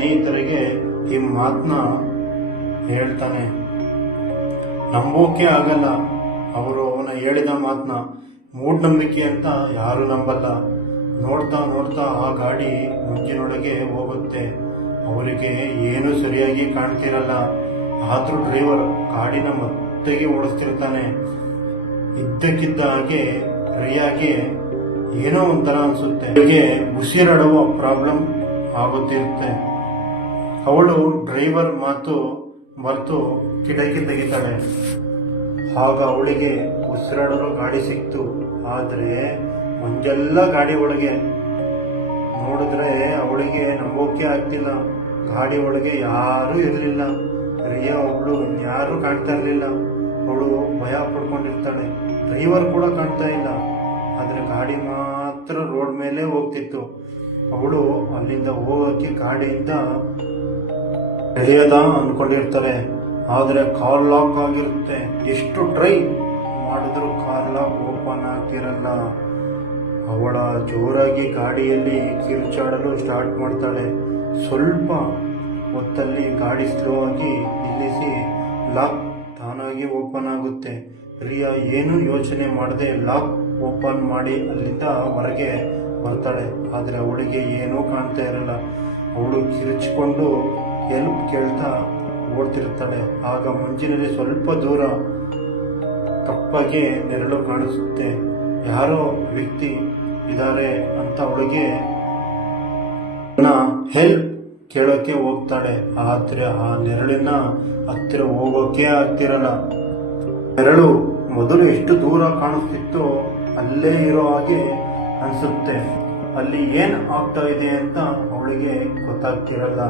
ಸ್ನೇಹಿತರಿಗೆ ಈ ಮಾತನ್ನ ಹೇಳ್ತಾನೆ. ನಂಬೋಕೆ ಆಗಲ್ಲ ಅವರು ಅವನ ಹೇಳಿದ ಮಾತನ್ನ. ಮೂಢನಂಬಿಕೆ ಅಂತ ಯಾರು ನಂಬಲ್ಲ. ನೋಡ್ತಾ ನೋಡ್ತಾ ಆ ಗಾಡಿ ಮುಂಜಿನೊಳಗೆ ಹೋಗುತ್ತೆ. ಅವರಿಗೆ ಏನೂ ಸರಿಯಾಗಿ ಕಾಣ್ತಿರಲ್ಲ. ಆದ್ರೂ ಡ್ರೈವರ್ ಗಾಡಿನ ಮತ್ತೆಗೆ ಓಡಿಸ್ತಿರ್ತಾನೆ. ಇದ್ದಕ್ಕಿದ್ದ ಹಾಗೆ ರಿಯಾಗೆ ಏನೋ ಒಂಥರ ಅನ್ಸುತ್ತೆ. ಅವಳಿಗೆ ಉಸಿರಾಡುವ ಪ್ರಾಬ್ಲಮ್ ಆಗುತ್ತಿರುತ್ತೆ. ಅವಳು ಡ್ರೈವರ್ ಮಾತು ಮರೆತು ಕಿಟಕಿ ತೆಗಿತಾಳೆ. ಆಗ ಅವಳಿಗೆ ಉಸಿರಾಡಲು ಗಾಡಿ ಸಿಕ್ತು. ಆದ್ರೆ ಮಂಜೆಲ್ಲ ಗಾಡಿ ಒಳಗೆ. ನೋಡಿದ್ರೆ ಅವಳಿಗೆ ನಂಬೋಕೆ ಆಗ್ತಿಲ್ಲ. ಗಾಡಿ ಒಳಗೆ ಯಾರೂ ಇರಲಿಲ್ಲ. ರಿಯಾ ಒಬ್ಳು ಇನ್ಯಾರೂ ಕಾಣ್ತಾ ಇರಲಿಲ್ಲ. ಅವಳು ಭಯ ಪಡ್ಕೊಂಡಿರ್ತಾಳೆ. ಡ್ರೈವರ್ ಕೂಡ ಕಾಣ್ತಾ ಇಲ್ಲ. ಆದ್ರೆ ಗಾಡಿ ಮಾತ್ರ ರೋಡ್ ಮೇಲೆ ಹೋಗ್ತಿತ್ತು. ಅವಳು ಅಲ್ಲಿಂದ ಹೋಗಕ್ಕೆ ಗಾಡಿಯಿಂದ ಇಳಿಯದ ಅನ್ಕೊಂಡಿರ್ತಾರೆ. ಆದ್ರೆ ಕಾರ್ ಲಾಕ್ ಆಗಿರುತ್ತೆ. ಎಷ್ಟು ಟ್ರೈ ಮಾಡಿದ್ರು ಕಾರ್ ಲಾಕ್ ಓಪನ್ ಆಗ್ತಿರಲ್ಲ. ಅವಳ ಜೋರಾಗಿ ಗಾಡಿಯಲ್ಲಿ ಕಿರುಚಾಡಲು ಸ್ಟಾರ್ಟ್ ಮಾಡ್ತಾಳೆ. ಸ್ವಲ್ಪ ಹೊತ್ತಲ್ಲಿ ಗಾಡಿ ಸ್ಲೋ ಆಗಿ ನಿಲ್ಲಿಸಿ ಲಾಕ್ ತಾನಾಗಿ ಓಪನ್ ಆಗುತ್ತೆ. ರಿಯಾ ಏನು ಯೋಚನೆ ಮಾಡದೆ ಲಾಕ್ ಓಪನ್ ಮಾಡಿ ಅಲ್ಲಿಂದ ಹೊರಗೆ ಬರ್ತಾಳೆ. ಆದರೆ ಅವಳಿಗೆ ಏನೂ ಕಾಣ್ತಾ ಇರಲ್ಲ. ಅವಳು ಕಿರುಚಿಕೊಂಡು ಹೆಲ್ಪ್ ಕೇಳ್ತಾ ಓಡ್ತಿರ್ತಾಳೆ. ಆಗ ಮುಂಜಿನಲ್ಲಿ ಸ್ವಲ್ಪ ದೂರ ತಪ್ಪಾಗಿ ನೆರಳು ಕಾಣಿಸುತ್ತೆ. ಯಾರೋ ವ್ಯಕ್ತಿ ಇದ್ದಾರೆ ಅಂತ ಅವಳಿಗೆ ಹೆಲ್ಪ್ ಕೇಳೋಕೆ ಹೋಗ್ತಾಳೆ. ಆದ್ರೆ ಆ ನೆರಳಿನ ಹತ್ತಿರ ಹೋಗೋಕೆ ಆಗ್ತಿರಲ್ಲ. ನೆರಳು ಮೊದಲು ಎಷ್ಟು ದೂರ ಕಾಣಿಸ್ತಿತ್ತೋ ಅಲ್ಲೇ ಇರೋ ಹಾಗೆ ಅನ್ಸುತ್ತೆ. ಅಲ್ಲಿ ಏನ್ ಆಗ್ತಾ ಇದೆ ಅಂತ ಅವಳಿಗೆ ಗೊತ್ತಾಗ್ತಿರಲ್ಲ.